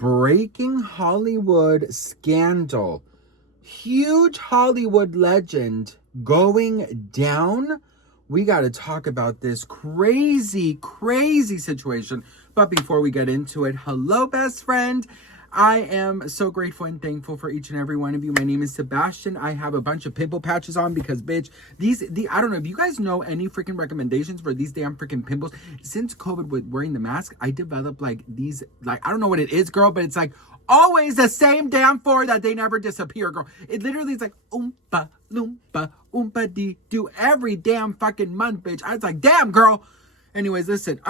breaking Hollywood scandal. Huge Hollywood legend going down. We got to talk about this crazy situation. But before we get into it, hello, best friend. I am so grateful and thankful for each and every one of you. My name is Sebastian. I have a bunch of pimple patches on because, bitch, I don't know if you guys know any freaking recommendations for these damn freaking pimples. Since COVID with wearing the mask, I developed these, I don't know what it is, girl, but it's always the same damn four that they never disappear, girl. It literally is oompa, loompa, oompa dee do every damn fucking month, bitch. I was damn, girl. Anyways, listen,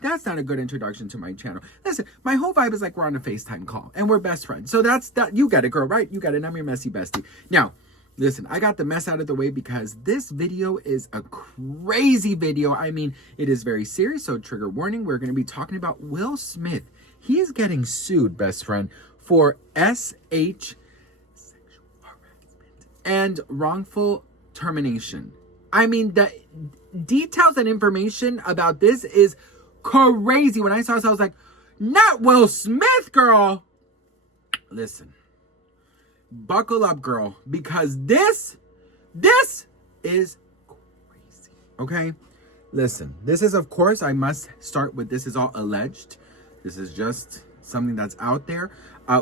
that's not a good introduction to my channel. Listen, my whole vibe is we're on a FaceTime call and we're best friends. So that, you get it, girl, right? You get it. I'm your messy bestie. Now, listen, I got the mess out of the way because this video is a crazy video. I mean, it is very serious, so trigger warning. We're going to be talking about Will Smith. He is getting sued, best friend, for SH, sexual harassment, and wrongful termination. I mean, the details and information about this is crazy. When I saw this, I was like, not Will Smith, girl. Listen, buckle up, girl, because this is crazy, okay? Listen, this is, of course, I must start with, this is all alleged. This is just something that's out there.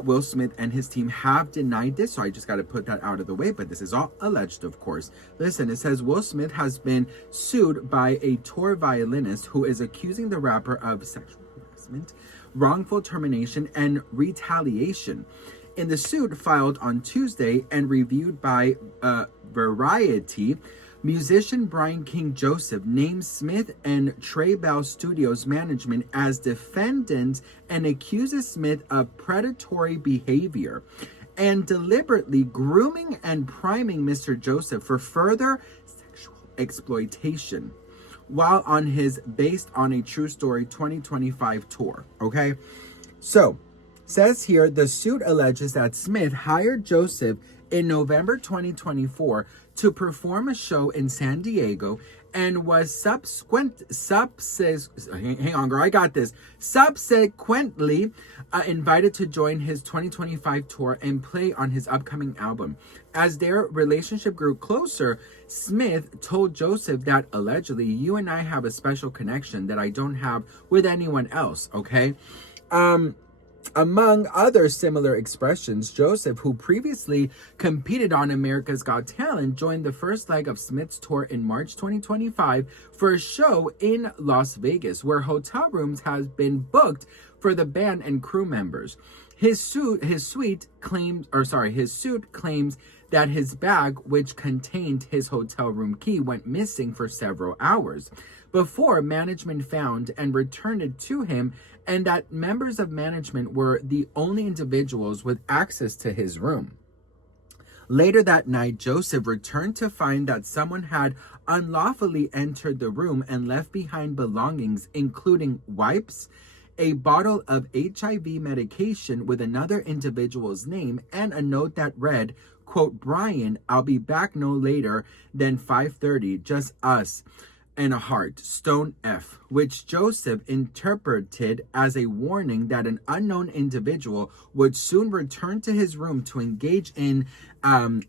Will Smith and his team have denied this, so I just got to put that out of the way, but this is all alleged, of course. Listen, it says Will Smith has been sued by a tour violinist who is accusing the rapper of sexual harassment, wrongful termination, and retaliation. In the suit filed on Tuesday and reviewed by Variety, musician Brian King Joseph named Smith and Trey Bell Studios management as defendants and accuses Smith of predatory behavior and deliberately grooming and priming Mr. Joseph for further sexual exploitation while on his Based on a True Story 2025 tour. Okay, so says here the suit alleges that Smith hired Joseph in November 2024 to perform a show in San Diego and was subsequently invited to join his 2025 tour and play on his upcoming album. As their relationship grew closer, Smith told Joseph that allegedly, you and I have a special connection that I don't have with anyone else, okay? Among other similar expressions, Joseph, who previously competed on America's Got Talent, joined the first leg of Smith's tour in March 2025 for a show in Las Vegas, where hotel rooms have been booked for the band and crew members. His suit claims that his bag, which contained his hotel room key, went missing for several hours before management found and returned it to him, and that members of management were the only individuals with access to his room. Later that night, Joseph returned to find that someone had unlawfully entered the room and left behind belongings, including wipes, a bottle of HIV medication with another individual's name, and a note that read, quote, Brian, I'll be back no later than 5:30, just us. And a heart, stone F, which Joseph interpreted as a warning that an unknown individual would soon return to his room to engage in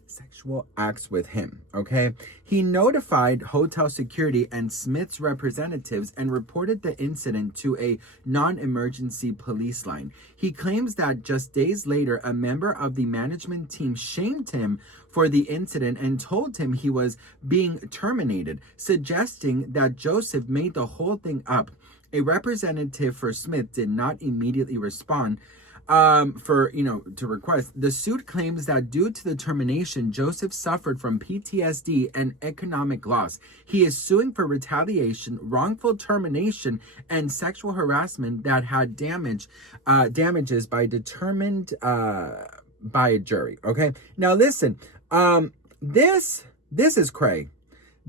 sexual acts with him, okay? He notified hotel security and Smith's representatives and reported the incident to a non-emergency police line. He claims that just days later, a member of the management team shamed him for the incident and told him he was being terminated, suggesting that Joseph made the whole thing up. A representative for Smith did not immediately respond to request. The suit claims that due to the termination, Joseph suffered from PTSD and economic loss. He is suing for retaliation, wrongful termination, and sexual harassment that had damages by determined by a jury. Okay, now listen, this is cray.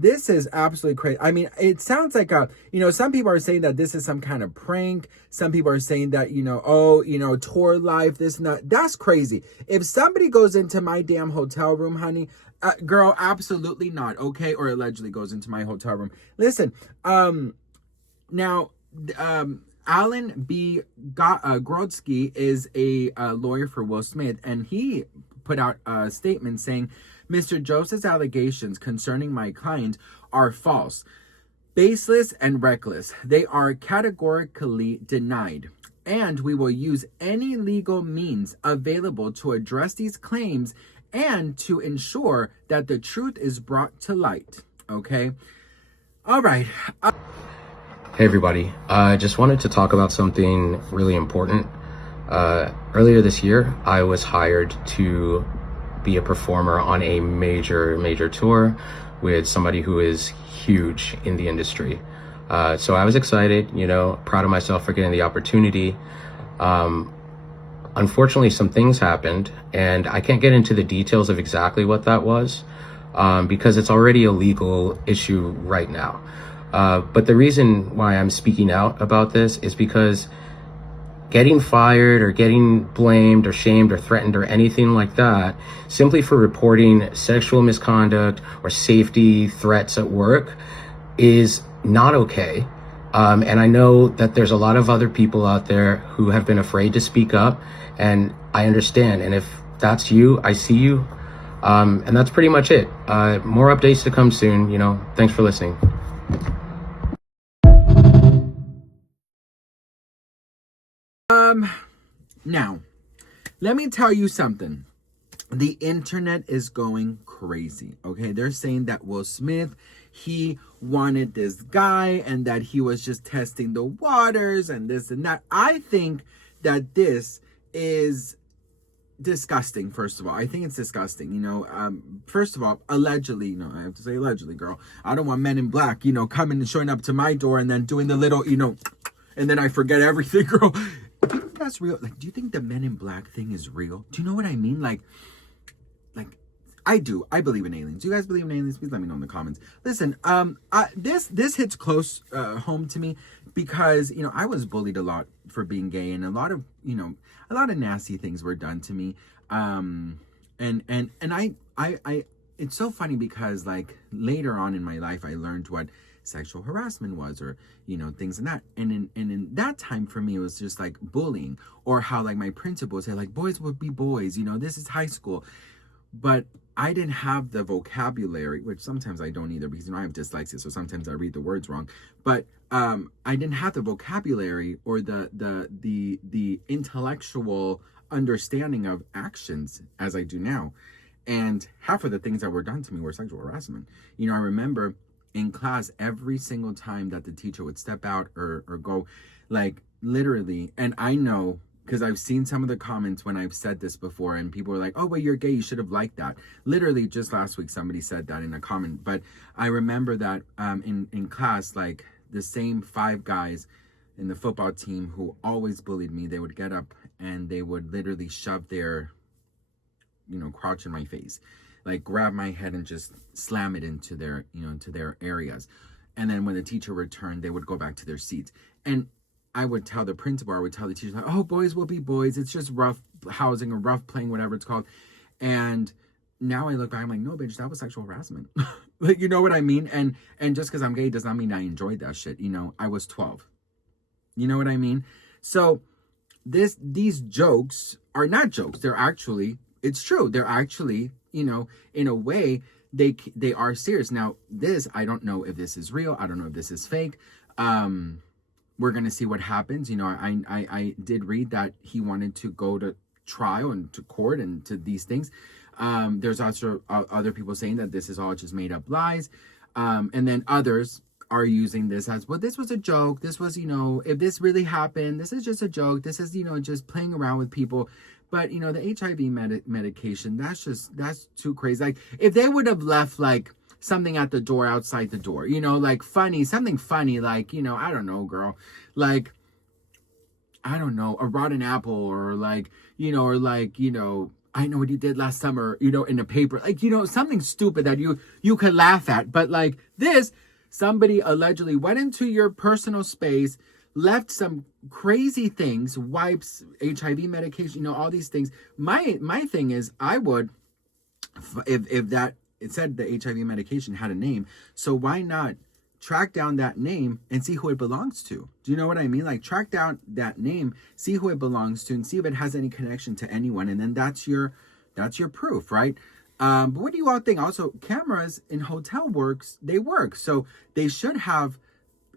This is absolutely crazy. I mean, it sounds like some people are saying that this is some kind of prank. Some people are saying that, tour life, this and that. That's crazy. If somebody goes into my damn hotel room, honey, girl, absolutely not. Okay. Or allegedly goes into my hotel room. Listen, now, Alan B. Grodsky is a lawyer for Will Smith, and he put out a statement saying, Mr. Joseph's allegations concerning my client are false, baseless, and reckless. They are categorically denied, and we will use any legal means available to address these claims and to ensure that the truth is brought to light. Okay? All right. Hey everybody, I just wanted to talk about something really important. Earlier this year, I was hired to be a performer on a major tour with somebody who is huge in the industry. So I was excited, proud of myself for getting the opportunity. Unfortunately, some things happened, and I can't get into the details of exactly what that was, because it's already a legal issue right now. But the reason why I'm speaking out about this is because getting fired or getting blamed or shamed or threatened or anything like that simply for reporting sexual misconduct or safety threats at work is not okay. And I know that there's a lot of other people out there who have been afraid to speak up, and I understand. And if that's you, I see you. And that's pretty much it. More updates to come soon. Thanks for listening. Now, let me tell you something. The internet is going crazy, okay? They're saying that Will Smith, he wanted this guy and that he was just testing the waters and this and that. I think that this is disgusting. First of all, I think it's disgusting. First of all, allegedly, I have to say allegedly, girl. I don't want men in black, coming and showing up to my door and then doing the little, and then I forget everything, girl. Do you think that's real? Do you think the Men in Black thing is real? Do you know what I mean? Like I do. I believe in aliens. Do you guys believe in aliens? Please let me know in the comments. Listen, this hits close home to me because I was bullied a lot for being gay, and a lot of nasty things were done to me. And I it's so funny because later on in my life I learned what sexual harassment was, or things in that, and in that time for me it was just bullying, or how my principal would say boys would be boys, this is high school. But I didn't have the vocabulary, which sometimes I don't either, because I have dyslexia, so sometimes I read the words wrong. But I didn't have the vocabulary or the intellectual understanding of actions as I do now. And half of the things that were done to me were sexual harassment. I remember in class, every single time that the teacher would step out or go, literally, and I know because I've seen some of the comments when I've said this before, and people were like, oh, but you're gay, you should have liked that. Literally just last week somebody said that in a comment. But I remember that in class, the same 5 guys in the football team who always bullied me, they would get up and they would literally shove their crouch in my face, grab my head and just slam it into their into their areas. And then when the teacher returned, they would go back to their seats, and I would tell the principal, I would tell the teacher, oh, boys will be boys, it's just rough housing or rough playing, whatever it's called. And now I look back, I'm like, no, bitch, that was sexual harassment. You know what I mean? And just because I'm gay does not mean I enjoyed that shit. I was 12. You know what I mean? So these jokes are not jokes. They're actually, it's true. They're actually, in a way, they are serious. Now, I don't know if this is real. I don't know if this is fake. We're going to see what happens. I did read that he wanted to go to trial and to court and to these things. There's also other people saying that this is all just made up lies. And then others are using this as, well, this was a joke. This was, if this really happened, this is just a joke. This is, just playing around with people. But, the HIV medication, that's too crazy. If they would have left, something at the door, outside the door, funny, something funny, I don't know, girl, I don't know, a rotten apple, or I know what you did last summer, in the paper, something stupid that you could laugh at. But this, somebody allegedly went into your personal space, left some crazy things, wipes, HIV medication, all these things. My thing is, I would, if that, it said the HIV medication had a name, so why not track down that name and see who it belongs to. Do you know what I mean? Like, track down that name, see who it belongs to, and see if it has any connection to anyone, and then that's your proof, right? But what do you all think? Also, cameras in hotel they work, so they should have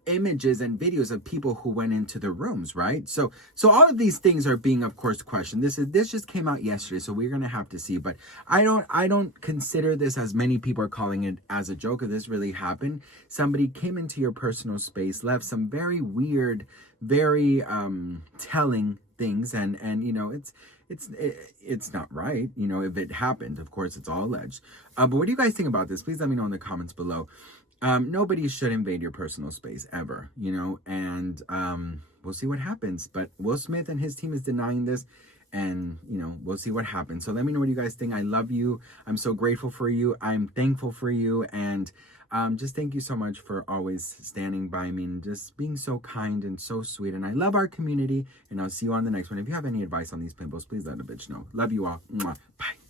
images and videos of people who went into the rooms, right? So all of these things are being, of course, questioned. This just came out yesterday, so we're gonna have to see. But I don't consider this, as many people are calling it, as a joke. If this really happened, somebody came into your personal space, left some very weird, very telling things, and you know, it's not right, you know, if it happened. Of course, it's all alleged. But what do you guys think about this? Please let me know in the comments below. Nobody should invade your personal space ever, you know, and we'll see what happens. But Will Smith and his team is denying this, and, you know, we'll see what happens. So let me know what you guys think. I love you. I'm so grateful for you. I'm thankful for you. And just thank you so much for always standing by me and just being so kind and so sweet. And I love our community, and I'll see you on the next one. If you have any advice on these pimples, please let a bitch know. Love you all. Mwah. Bye.